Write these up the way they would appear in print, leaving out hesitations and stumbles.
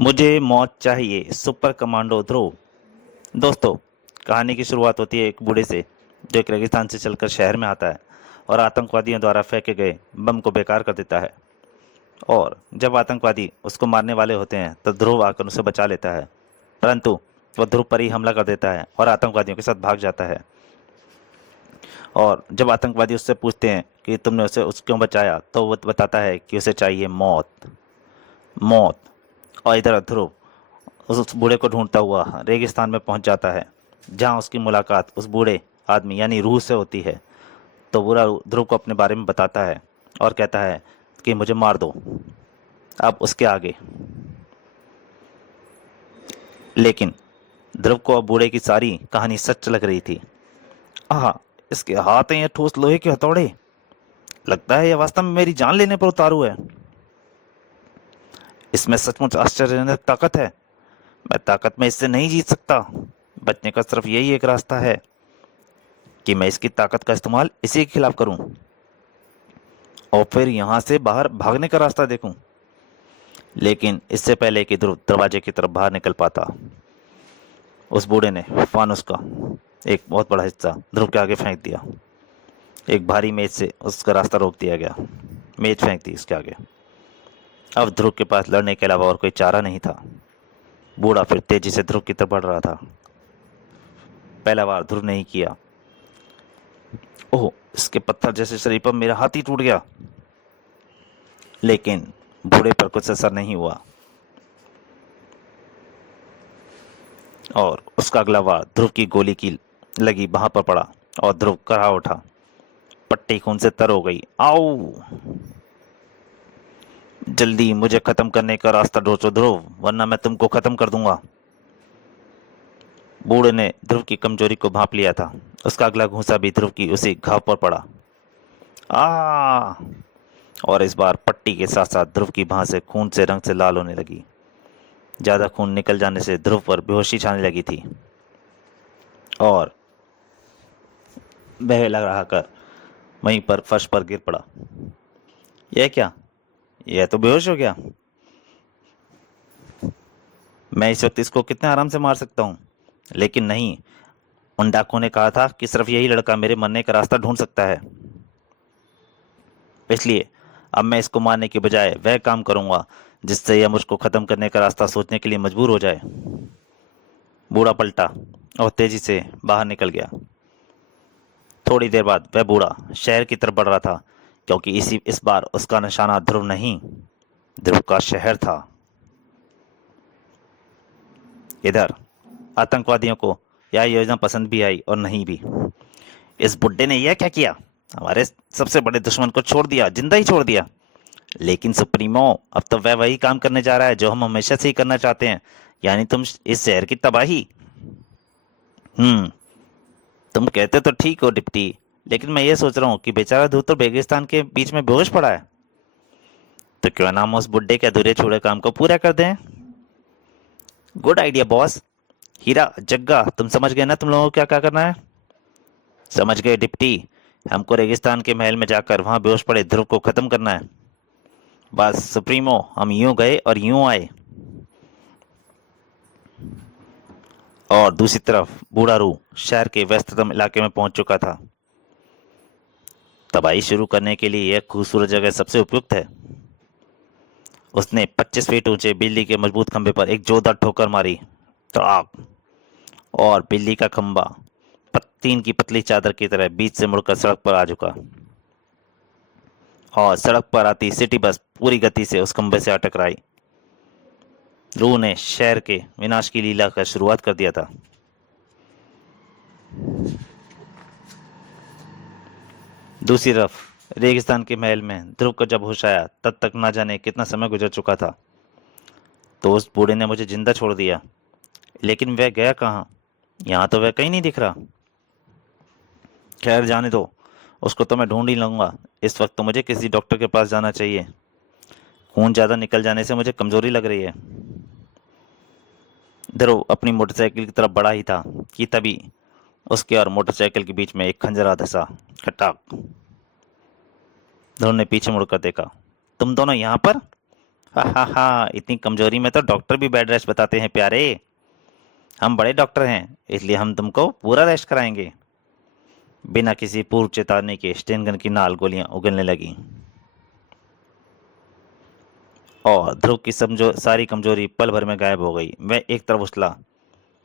मुझे मौत चाहिए सुपर कमांडो ध्रुव। दोस्तों, कहानी की शुरुआत होती है एक बूढ़े से जो एक रेगिस्तान से चलकर शहर में आता है और आतंकवादियों द्वारा फेंके गए बम को बेकार कर देता है। और जब आतंकवादी उसको मारने वाले होते हैं तो ध्रुव आकर उसे बचा लेता है, परंतु वह ध्रुव पर ही हमला कर देता है और आतंकवादियों के साथ भाग जाता है। और जब आतंकवादी उससे पूछते हैं कि तुमने उसे क्यों बचाया, तो वो बताता है कि उसे चाहिए मौत। मौत। और इधर ध्रुव उस बूढ़े को ढूंढता हुआ रेगिस्तान में पहुंच जाता है, जहां उसकी मुलाकात उस बूढ़े आदमी यानी रूह से होती है। तो बूढ़ा ध्रुव को अपने बारे में बताता है और कहता है कि मुझे मार दो। अब उसके आगे लेकिन ध्रुव को अब बूढ़े की सारी कहानी सच लग रही थी। आह, इसके हाथ हैं ये ठोस लोहे के हथौड़े। लगता है यह वास्तव में मेरी जान लेने पर उतारू है। इसमें सचमुच आश्चर्यजनक ताकत है। मैं ताकत में इससे नहीं जीत सकता। बचने का सिर्फ यही एक रास्ता है कि मैं इसकी ताकत का इस्तेमाल इसी के खिलाफ करूं और फिर यहां से बाहर भागने का रास्ता देखूं। लेकिन इससे पहले कि ध्रुव दरवाजे की तरफ बाहर निकल पाता, उस बूढ़े ने फानुस का एक बहुत बड़ा हिस्सा ध्रुव के आगे फेंक दिया। एक भारी मेज से उसका रास्ता रोक दिया गया। मेज फेंक दी उसके आगे। अब ध्रुव के पास लड़ने के अलावा और कोई चारा नहीं था। बूढ़ा फिर तेजी से ध्रुव की तरफ बढ़ रहा था। पहला वार ध्रुव ने ही किया। ओह, इसके पत्थर जैसे शरीर पर मेरा हाथ ही टूट गया। लेकिन बूढ़े पर कुछ असर नहीं हुआ और उसका अगला वार ध्रुव की गोली की लगी वहां पर पड़ा और ध्रुव कराह उठा। पट्टी खून से तर हो गई। आओ, जल्दी मुझे खत्म करने का रास्ता ढूंढो ध्रुव, वरना मैं तुमको खत्म कर दूंगा। बूढ़े ने ध्रुव की कमजोरी को भांप लिया था। उसका अगला घूंसा भी ध्रुव की उसी घाव पर पड़ा। आ और इस बार पट्टी के साथ साथ ध्रुव की भौं से खून से रंग से लाल होने लगी। ज्यादा खून निकल जाने से ध्रुव पर बेहोशी छाने लगी थी और वह लग कर वहीं पर फर्श पर गिर पड़ा। यह क्या? यह तो बेहोश हो गया। मैं इस वक्त इसको कितने आराम से मार सकता हूँ, लेकिन नहीं। उन डाकुओं ने कहा था कि सिर्फ यही लड़का मेरे मरने का रास्ता ढूंढ सकता है। इसलिए अब मैं इसको मारने के बजाय वह काम करूंगा जिससे यह मुझको खत्म करने का रास्ता सोचने के लिए मजबूर हो जाए। बूढ़ा पलटा और तेजी से बाहर निकल गया। थोड़ी देर बाद वह बूढ़ा शहर की तरफ बढ़ रहा था, क्योंकि इस बार उसका निशाना ध्रुव नहीं, ध्रुव का शहर था। इधर आतंकवादियों को यह योजना पसंद भी आई और नहीं भी। इस बुड्ढे ने यह क्या किया? हमारे सबसे बड़े दुश्मन को छोड़ दिया, जिंदा ही छोड़ दिया। लेकिन सुप्रीमो, अब तो वह वही काम करने जा रहा है जो हम हमेशा से ही करना चाहते हैं, यानी तुम इस शहर की तबाही। हम्म तुम कहते तो ठीक हो डिप्टी, लेकिन मैं ये सोच रहा हूँ कि बेचारा दूत तो रेगिस्तान के बीच में बेहोश पड़ा है। तो क्यों ना हम उस बुड्ढे के अधूरे छूड़े काम को पूरा कर दें। Good idea boss. Heera Jagga, तुम समझ गए ना तुम लोगों को क्या क्या करना है? समझ गए डिप्टी। हमको रेगिस्तान के महल में जाकर वहां बेहोश पड़े ध्रुव को खत्म करना है। बस सुप्रीमो, हम यूं गए और यूं आए। और दूसरी तरफ बूढ़ा रू शहर के व्यस्ततम इलाके में पहुंच चुका था। तबाही शुरू करने के लिए यह खूबसूरत जगह सबसे उपयुक्त है। उसने 25 फीट ऊंचे बिजली के मजबूत खंभे पर एक जोरदार ठोकर मारी। तड़ाक! और बिजली का खंभा तीन की पतली चादर की तरह बीच से मुड़कर सड़क पर आ झुका और सड़क पर आती सिटी बस पूरी गति से उस खंभे से आ टकराई। रू ने शहर के विनाश की लीला का शुरुआत कर दिया था। दूसरी तरफ रेगिस्तान के महल में ध्रुव को जब होश आया, तब तक ना जाने कितना समय गुजर चुका था। तो उस बूढ़े ने मुझे जिंदा छोड़ दिया, लेकिन वह गया कहाँ? यहाँ तो वह कहीं नहीं दिख रहा। खैर, जाने दो, उसको तो मैं ढूंढ ही लूंगा। इस वक्त तो मुझे किसी डॉक्टर के पास जाना चाहिए। खून ज्यादा निकल जाने से मुझे कमजोरी लग रही है। ध्रुव अपनी मोटरसाइकिल की तरफ बढ़ा ही था कि तभी उसके और मोटरसाइकिल के बीच में एक खंजर आ धंसा। खटाक! ध्रुव ने पीछे मुड़कर देखा। तुम दोनों यहाँ पर? हा, इतनी कमजोरी में तो डॉक्टर भी बेड रेस्ट बताते हैं प्यारे। हम बड़े डॉक्टर हैं, इसलिए हम तुमको पूरा रेस्ट कराएंगे। बिना किसी पूर्व चेतावनी के स्टेनगन की नाल गोलियां उगलने लगी और ध्रुव की सारी कमजोरी पल भर में गायब हो गई। वह एक तरफ उछला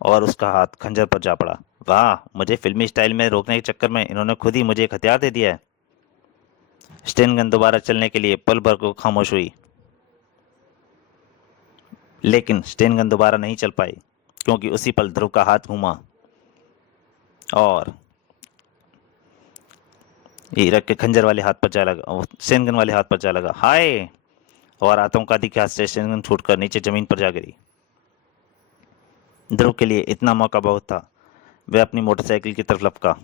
और उसका हाथ खंजर पर जा पड़ा। वाह, मुझे फिल्मी स्टाइल में रोकने के चक्कर में इन्होंने खुद ही मुझे एक हथियार दे दिया है। स्टेनगन दोबारा चलने के लिए पल भर को खामोश हुई, लेकिन स्टेनगन दोबारा नहीं चल पाई, क्योंकि उसी पल ध्रुव का हाथ घूमा और ये रख के खंजर वाले हाथ पर जा लगा, स्टेनगन वाले हाथ पर जा लगा। हाय! और आतंकवादी के हाथ से स्टेनगन छूटकर नीचे जमीन पर जा गिरी। ध्रुव के लिए इतना मौका बहुत था। वह अपनी मोटरसाइकिल की तरफ लपका।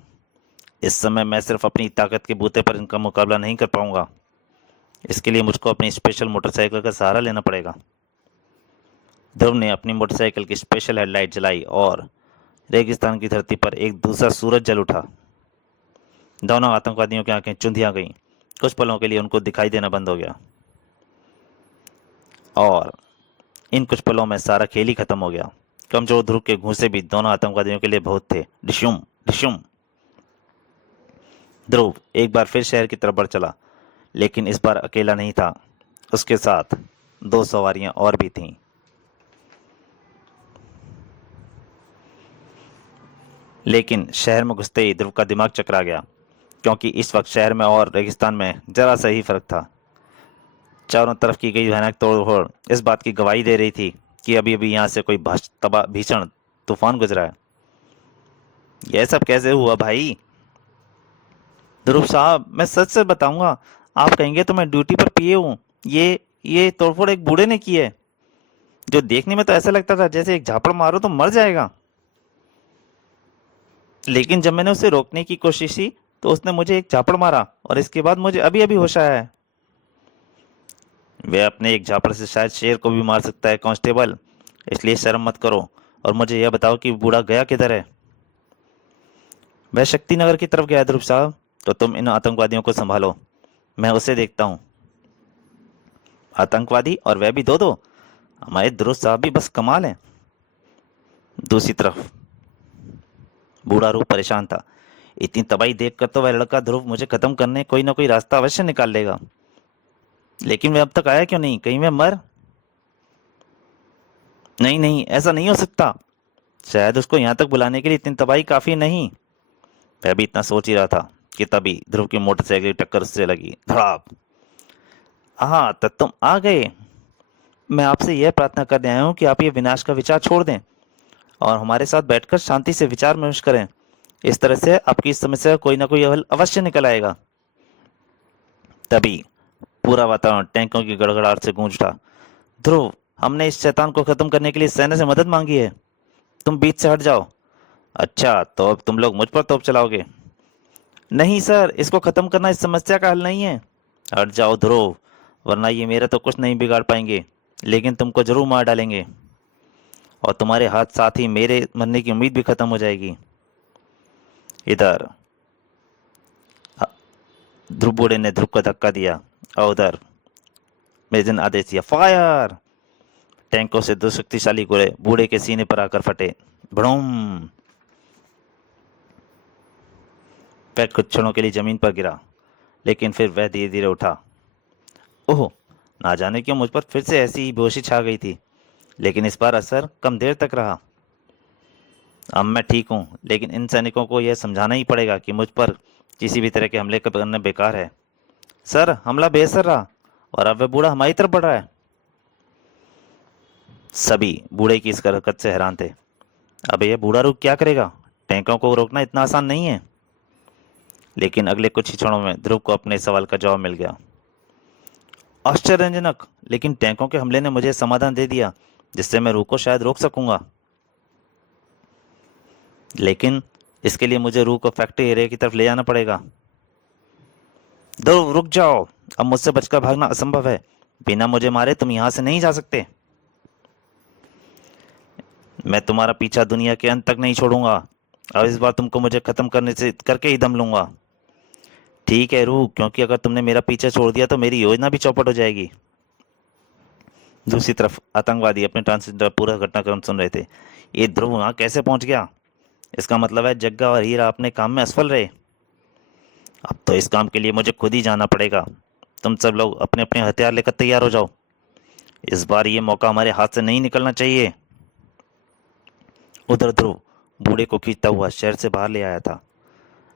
इस समय मैं सिर्फ अपनी ताकत के बूते पर इनका मुकाबला नहीं कर पाऊंगा। इसके लिए मुझको अपनी स्पेशल मोटरसाइकिल का सहारा लेना पड़ेगा। ध्रुव ने अपनी मोटरसाइकिल की स्पेशल हेडलाइट जलाई और रेगिस्तान की धरती पर एक दूसरा सूरज जल उठा। दोनों आतंकवादियों की आंखें चुंधिया गईं। कुछ पलों के लिए उनको दिखाई देना बंद हो गया और इन कुछ पलों में सारा खेल ही खत्म हो गया। कमजोर ध्रुव के घूंसे भी दोनों आतंकवादियों के लिए बहुत थे। डिशुम डिशुम। ध्रुव एक बार फिर शहर की तरफ बढ़ चला, लेकिन इस बार अकेला नहीं था। उसके साथ दो सवारियां और भी थीं। लेकिन शहर में घुसते ही ध्रुव का दिमाग चकरा गया, क्योंकि इस वक्त शहर में और रेगिस्तान में जरा सा ही फर्क था। चारों तरफ की गई भयानक तोड़फोड़ इस बात की गवाही दे रही थी कि अभी अभी यहाँ से कोई भीषण तूफान गुजरा है। यह सब कैसे हुआ भाई? ध्रुव साहब, मैं सच से बताऊंगा, आप कहेंगे तो मैं ड्यूटी पर पिए हूँ। ये तोड़फोड़ एक बूढ़े ने की है, जो देखने में तो ऐसा लगता था जैसे एक झापड़ मारो तो मर जाएगा। लेकिन जब मैंने उसे रोकने की कोशिश की तो उसने मुझे एक झापड़ मारा और इसके बाद मुझे अभी अभी होश आया है। वह अपने एक झापड़ से शायद शेर को भी मार सकता है कांस्टेबल, इसलिए शर्म मत करो और मुझे यह बताओ कि बूढ़ा गया किधर है? वह शक्ति नगर की तरफ गया है ध्रुव साहब, तो तुम इन आतंकवादियों को संभालो, मैं उसे देखता हूँ। आतंकवादी, और वह भी दो दो? हमारे ध्रुव साहब भी बस कमाल है। दूसरी तरफ बूढ़ा रूप परेशान था। इतनी तबाही देखकर तो वह लड़का ध्रुव मुझे खत्म करने कोई ना कोई रास्ता अवश्य निकाल लेगा, लेकिन वह अब तक आया क्यों नहीं? कहीं मैं मर? नहीं नहीं, ऐसा नहीं हो सकता। शायद उसको यहाँ तक बुलाने के लिए इतनी तबाही काफी नहीं। वह भी इतना सोच ही रहा था कि तभी ध्रुव की मोटरसाइकिल की टक्कर उससे लगी। धड़ाप। हाँ, तब तुम आ गए। मैं आपसे यह प्रार्थना करने आया हूँ कि आप ये विनाश का विचार छोड़ दें और हमारे साथ बैठकर शांति से विचार विमर्श करें। इस तरह से आपकी इस समस्या का कोई ना कोई हल अवश्य निकल आएगा। तभी पूरा वातावरण टैंकों की गड़गड़ाहट से गूंज उठा। ध्रुव, हमने इस शैतान को खत्म करने के लिए सेना से मदद मांगी है, तुम बीच से हट जाओ। अच्छा, तो अब तुम लोग मुझ पर तोप चलाओगे? नहीं सर, इसको खत्म करना इस समस्या का हल नहीं है। हट जाओ ध्रुव, वरना ये मेरा तो कुछ नहीं बिगाड़ पाएंगे, लेकिन तुमको जरूर मार डालेंगे और तुम्हारे हाथ साथ ही मेरे मरने की उम्मीद भी खत्म हो जाएगी। इधर ध्रुव बूढ़े ने ध्रुव को धक्का दिया और उधर मेजन आदेश दिया, फायर। टैंकों से दो शक्तिशाली गोले बूढ़े के सीने पर आकर फटे। भड़ूम। वह कुछ क्षणों के लिए जमीन पर गिरा, लेकिन फिर वह धीरे धीरे उठा। ओह, ना जाने क्यों मुझ पर फिर से ऐसी ही बेहोशी छा गई थी, लेकिन इस बार असर कम देर तक रहा। अब मैं ठीक हूँ, लेकिन इन सैनिकों को यह समझाना ही पड़ेगा कि मुझ पर किसी भी तरह के हमले करना बेकार है। सर, हमला बेअसर रहा और अब वह बूढ़ा हमारी तरफ बढ़ रहा है। सभी बूढ़े की इस हरकत से हैरान थे। अब यह बूढ़ा रूप क्या करेगा? टैंकों को रोकना इतना आसान नहीं है। लेकिन अगले कुछ ही क्षणों में ध्रुव को अपने सवाल का जवाब मिल गया। आश्चर्यजनक, लेकिन टैंकों के हमले ने मुझे समाधान दे दिया, जिससे मैं रूह को शायद रोक सकूंगा। लेकिन इसके लिए मुझे रूह को फैक्ट्री एरिया की तरफ ले जाना पड़ेगा। ध्रुव, रुक जाओ, अब मुझसे बचकर भागना असंभव है। बिना मुझे मारे तुम यहां से नहीं जा सकते। मैं तुम्हारा पीछा दुनिया के अंत तक नहीं छोड़ूंगा। अब इस बार तुमको मुझे खत्म करके ही दम लूंगा। ठीक है रूह, क्योंकि अगर तुमने मेरा पीछा छोड़ दिया तो मेरी योजना भी चौपट हो जाएगी। दूसरी तरफ आतंकवादी अपने ट्रांसजेंडर पूरा घटनाक्रम सुन रहे थे। ये ध्रुव वहाँ कैसे पहुंच गया? इसका मतलब है जग्गा और हीरा अपने काम में असफल रहे। अब तो इस काम के लिए मुझे खुद ही जाना पड़ेगा। तुम सब लोग अपने अपने हथियार लेकर तैयार हो जाओ। इस बार ये मौका हमारे हाथ से नहीं निकलना चाहिए। उधर ध्रुव बूढ़े को खींचता हुआ शहर से बाहर ले आया था।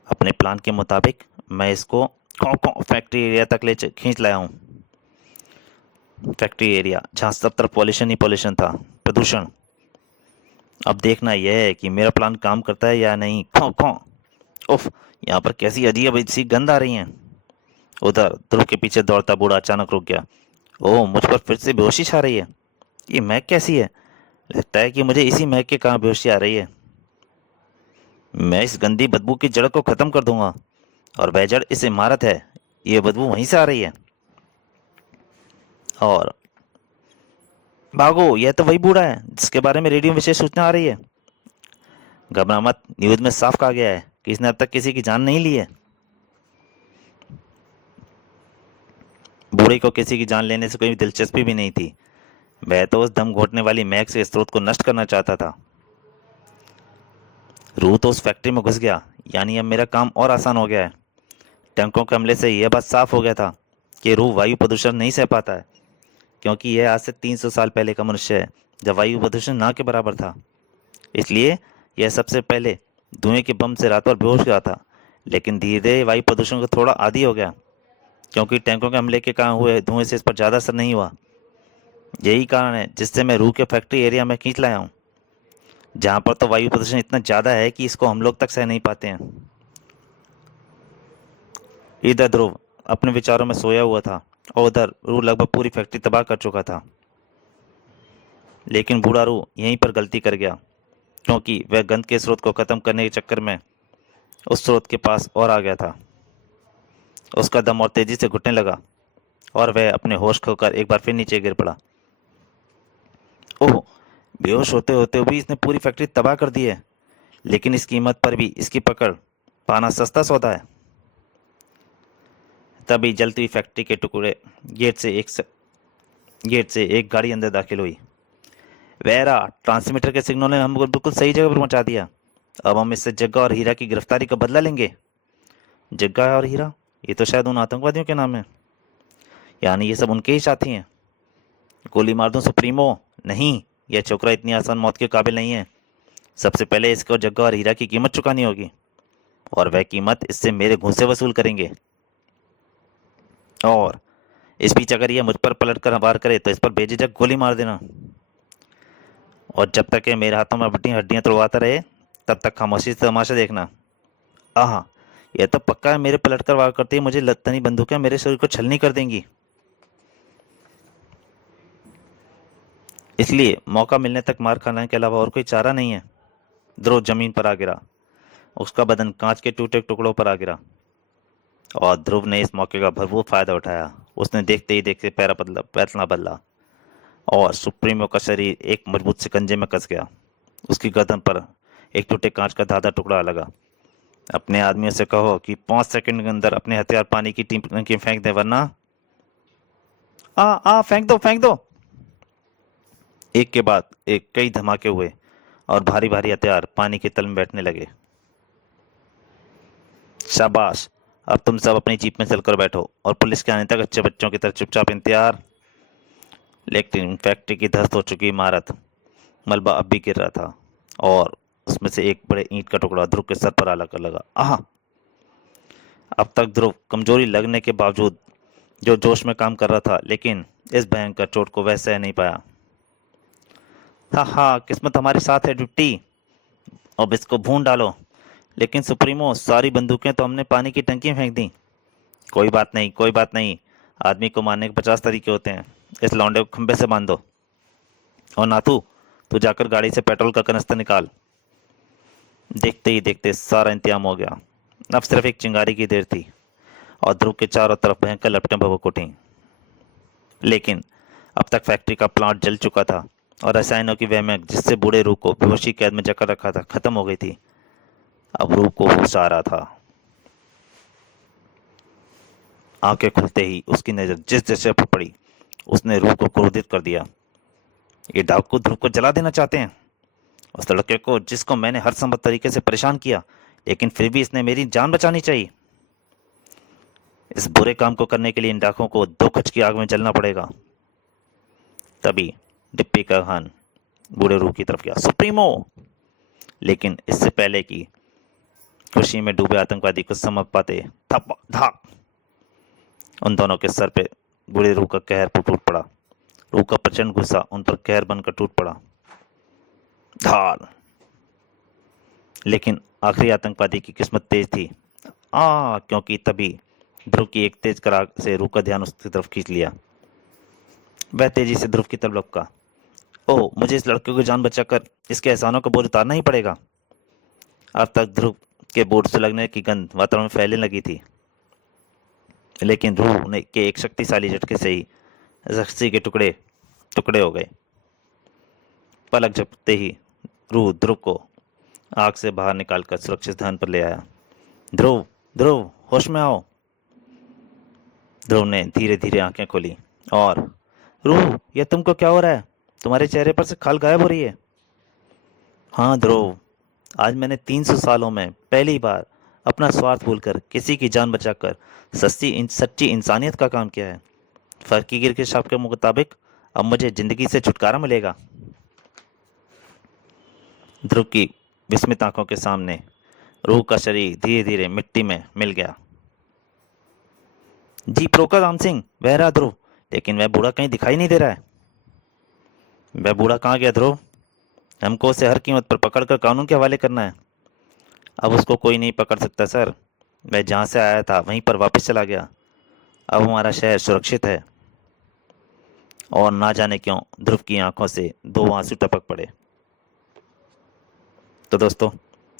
अपने प्लान के मुताबिक मैं इसको फैक्ट्री एरिया तक खींच लाया हूँ। फैक्ट्री एरिया जहाँ सब तरफ पॉल्यूशन ही पॉल्यूशन था, प्रदूषण। अब देखना यह है कि मेरा प्लान काम करता है या नहीं। खो खो। उफ, यहाँ पर कैसी अजीब सी गंध आ रही है। उधर ध्रुव के पीछे दौड़ता बूढ़ा अचानक रुक गया। ओह, मुझ पर फिर से बेहोशी छा रही है। ये महक कैसी है? लगता है कि मुझे इसी महक के कारण बेहोशी आ रही है। मैं इस गंदी बदबू की जड़ को खत्म कर दूंगा, और वह जड़ इस इमारत है। ये बदबू वहीं से आ रही है। और भागो, यह तो वही बूढ़ा है जिसके बारे में रेडियो में विशेष सूचना आ रही है। घबरा मत, न्यूज में साफ कहा गया है कि इसने अब तक किसी की जान नहीं ली है। बूढ़े को किसी की जान लेने से कोई दिलचस्पी भी नहीं थी। वह तो उस दम घोटने वाली महक से स्रोत को नष्ट करना चाहता था। रूह तो उस फैक्ट्री में घुस गया, यानी अब मेरा काम और आसान हो गया है। टैंकों के हमले से यह बात साफ हो गया था कि रूह वायु प्रदूषण नहीं सह पाता है, क्योंकि यह आज से 300 साल पहले का मनुष्य है, जब वायु प्रदूषण ना के बराबर था। इसलिए यह सबसे पहले धुएं के बम से रात भर बेहोश हुआ था, लेकिन धीरे धीरे वायु प्रदूषण को थोड़ा आदी हो गया, क्योंकि टैंकों के हमले के कारण हुए धुएं से इस पर ज़्यादा असर नहीं हुआ। यही कारण है जिससे मैं रूह के फैक्ट्री एरिया में खींच लाया हूँ, जहाँ पर तो वायु प्रदूषण इतना ज़्यादा है कि इसको हम लोग तक सह नहीं पाते हैं। इधर ध्रुव अपने विचारों में सोया हुआ था, और उधर रूह लगभग पूरी फैक्ट्री तबाह कर चुका था। लेकिन बूढ़ा रूह यहीं पर गलती कर गया, क्योंकि वह गंध के स्रोत को खत्म करने के चक्कर में उस स्रोत के पास और आ गया था। उसका दम और तेजी से घुटने लगा, और वह अपने होश खोकर एक बार फिर नीचे गिर पड़ा। ओह, बेहोश होते होते भी इसने पूरी फैक्ट्री तबाह कर दी है, लेकिन इस कीमत पर भी इसकी पकड़ पाना सस्ता सौदा है। तभी जलती हुई फैक्ट्री के टुकड़े गेट से एक गाड़ी अंदर दाखिल हुई। वेरा, ट्रांसमीटर के सिग्नल ने हमको बिल्कुल सही जगह पर पहुंचा दिया। अब हम इससे जग्गा और हीरा की गिरफ्तारी का बदला लेंगे। जग्गा और हीरा, ये तो शायद उन आतंकवादियों के नाम है। यानी ये सब उनके ही साथी हैं। गोली मार दूं सुप्रीमो? नहीं, यह छोकरा इतनी आसान मौत के काबिल नहीं है। सबसे पहले इसको जग्गा और हीरा की कीमत चुकानी होगी, और वह कीमत इससे मेरे घूंसे वसूल करेंगे। और इस बीच अगर यह मुझ पर पलट कर वार करे तो इस पर बेझिझक गोली मार देना। और जब तक ये मेरे हाथों में अपनी हड्डियां तोड़वाता रहे, तब तक खामोशी से तमाशा देखना। आह, यह तो पक्का है मेरे पलट कर वार करते ही मुझे लतनी बंदूकें मेरे शरीर को छलनी कर देंगी। इसलिए मौका मिलने तक मार खाने के अलावा और कोई चारा नहीं है। ध्रुव जमीन पर आ गिरा। उसका बदन कांच के टूटे टुकड़ों पर आ गिरा, और ध्रुव ने इस मौके का भरपूर फायदा उठाया। उसने देखते ही देखते पैतना बदला, और सुप्रीमो का शरीर एक मजबूत शिकंजे में कस गया। उसकी गर्दन पर एक टूटे कांच का धाधा टुकड़ा लगा। अपने आदमियों से कहो कि 5 सेकंड के अंदर अपने हथियार पानी की टंकी फेंक दे, वरना फेंक दो, फेंक दो। एक के बाद एक कई धमाके हुए, और भारी भारी हथियार पानी के तल में बैठने लगे। शाबाश, अब तुम सब अपनी जीप में चलकर बैठो, और पुलिस के आने तक अच्छे बच्चों की तरह चुपचाप इंतजार। लेकिन फैक्ट्री की ध्वस्त हो चुकी इमारत, मलबा अब भी गिर रहा था, और उसमें से एक बड़े ईंट का टुकड़ा ध्रुव के सर पर आकर लगा। आह! अब तक ध्रुव कमजोरी लगने के बावजूद जो जोश में काम कर रहा था, लेकिन इस भयंकर चोट को वह सह नहीं पाया। हा हा, किस्मत हमारे साथ है ड्यूटी। अब इसको भून डालो। लेकिन सुप्रीमो, सारी बंदूकें तो हमने पानी की टंकी में फेंक दी। कोई बात नहीं, कोई बात नहीं। आदमी को मारने के 50 तरीके होते हैं। इस लौंडे को खंबे से बांध दो। और नाथू, तू जाकर गाड़ी से पेट्रोल का कनस्तर निकाल। देखते ही देखते सारा इंतजाम हो गया। अब सिर्फ एक चिंगारी की देर थी, और ध्रुव के चारों तरफ भयंकर लपटें भभक उठीं। लेकिन अब तक फैक्ट्री का प्लांट जल चुका था, और रसायनों की वह महक जिससे बूढ़े रूह को बेहोशी कैद में जकड़ रखा था, खत्म हो गई थी। अब रूह को होश आ रहा था। आंखें खुलते ही उसकी नजर जिस दृश्य पर पड़ी, उसने रूह को क्रोधित कर दिया। ये डाकू ध्रुव को जला देना चाहते हैं, उस लड़के को जिसको मैंने हर संभव तरीके से परेशान किया, लेकिन फिर भी इसने मेरी जान बचानी चाहिए। इस बुरे काम को करने के लिए इन डाकुओं को 2 गज की आग में जलना पड़ेगा। तभी डिप्पी का खान बूढ़े रूह की तरफ गया, सुप्रीमो। लेकिन इससे पहले कि खुशी में डूबे आतंकवादी कुछ समझ पाते, थप धाक, उन दोनों के सर पे बूढ़े रूह का कहर टूट पड़ा। रूह का प्रचंड गुस्सा उन पर कहर बनकर टूट पड़ा। धार। लेकिन आखिरी आतंकवादी की किस्मत तेज थी, क्योंकि तभी ध्रुव की एक तेज करार से रूह का ध्यान उसकी तरफ खींच लिया। वह तेजी से ध्रुव की तरफ लपका। ओह, मुझे इस लड़के को जान बचाकर इसके एहसानों का बोझ उतारना ही पड़ेगा। अब तक ध्रुव के बूट से लगने की गंध वातावरण में फैलने लगी थी, लेकिन रूह ने के एक शक्तिशाली झटके से ही रस्सी के टुकड़े टुकड़े हो गए। पलक झपकते ही रूह ध्रुव को आग से बाहर निकालकर सुरक्षित स्थान पर ले आया। ध्रुव, ध्रुव, होश में आओ। ध्रुव ने धीरे धीरे आंखें खोली और, रूह, यह तुमको क्या हो रहा है? तुम्हारे चेहरे पर से खाल गायब हो रही है। हाँ ध्रुव, आज मैंने 300 सालों में पहली बार अपना स्वार्थ भूलकर किसी की जान बचाकर सच्ची इंसानियत का काम किया है। फकीर के शाप के मुताबिक अब मुझे जिंदगी से छुटकारा मिलेगा। ध्रुव की विस्मित आंखों के सामने रूह का शरीर धीरे धीरे मिट्टी में मिल गया। जी प्रोका राम सिंह, वह रहा ध्रुव, लेकिन वह बूढ़ा कहीं दिखाई नहीं दे रहा है। वह बूढ़ा कहाँ गया ध्रुव? हमको उसे हर कीमत पर पकड़कर कानून के हवाले करना है। अब उसको कोई नहीं पकड़ सकता सर। वह जहाँ से आया था वहीं पर वापस चला गया। अब हमारा शहर सुरक्षित है। और ना जाने क्यों ध्रुव की आंखों से 2 आंसू टपक पड़े। तो दोस्तों,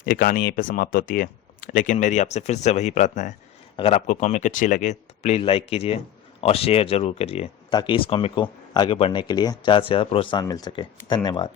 ये कहानी यहीं पे समाप्त होती है, लेकिन मेरी आपसे फिर से वही प्रार्थना है, अगर आपको कॉमिक अच्छी लगे तो प्लीज़ लाइक कीजिए और शेयर ज़रूर करिए, ताकि इस कॉमिक को आगे बढ़ने के लिए ज़्यादा से ज़्यादा प्रोत्साहन मिल सके। धन्यवाद।